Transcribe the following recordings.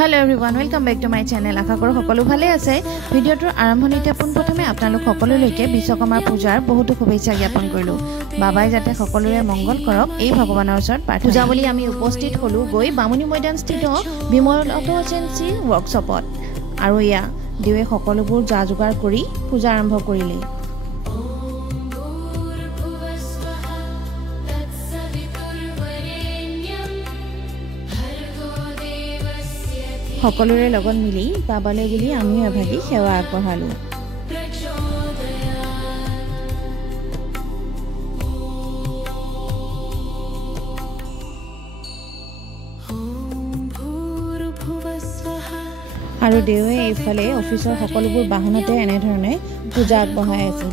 Hello everyone, welcome back to my channel. আশা কৰো সকলো ভালে আছে। ভিডিওটোৰ আৰম্ভণিতে পোনপ্ৰথমে আপোনালোক সকলোলৈকে বিশ্বকৰ্মাৰ পূজাৰ বহুতো শুভেচ্ছা জ্ঞাপন কৰিলো। বাবাই যাতে সকলোৰে মংগল কৰক এই ভগৱানৰ ওচৰত প্ৰাৰ্থনা। পূজা বুলি আমি উপস্থিত হলো গৈ বামুনি ময়দানস্থিত বিমল অটো এজেন্সি ওয়াৰ্কশ্বপত। আৰু ইয়া দিৱে সকলোবোৰ যা যোগাৰ কৰি পূজা আৰম্ভ কৰিলে। সকলোৰে লগত মিলি বাবালৈ বুলি আমিও এভাগি সেৱা আগবঢ়ালো। আৰু দেৱে এইফালে অফিচৰ সকলোবোৰ বাহনতে এনেধৰণে পূজা আগবঢ়াই আছিল।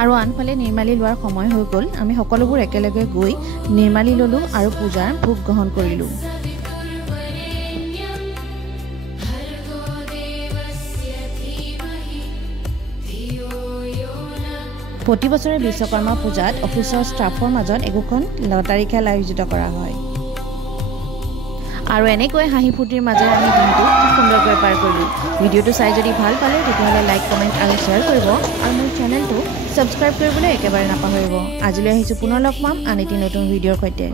আৰু আনফালে নিৰ্মালি লোৱাৰ সময় হৈ গ'ল। আমি সকলোবোৰ একেলগে গৈ নিৰ্মালি ললো আৰু পূজাৰ ভোগ গ্ৰহণ কৰিলো। প্ৰতি বছৰে বিশ্বকৰ্মা পূজাত অফিচৰ ষ্টাফৰ মাজত একোখন লটাৰী খেল আয়োজিত কৰা হয়। আৰু এনেকৈ হাঁহি ফূৰ্তিৰ মাজেৰে আমি দিনটো সুন্দৰকৈ পাৰ কৰিলোঁ। ভিডিঅ'টো চাই যদি ভাল পালে তেতিয়াহ'লে লাইক কমেণ্ট আৰু শ্বেয়াৰ কৰিব আৰু মোৰ চেনেলটো ছাবস্ক্ৰাইব কৰিবলৈ একেবাৰে নাপাহৰিব। আজিলৈ আহিছোঁ, পুনৰ লগ পাম আন এটি নতুন ভিডিঅ'ৰ সৈতে।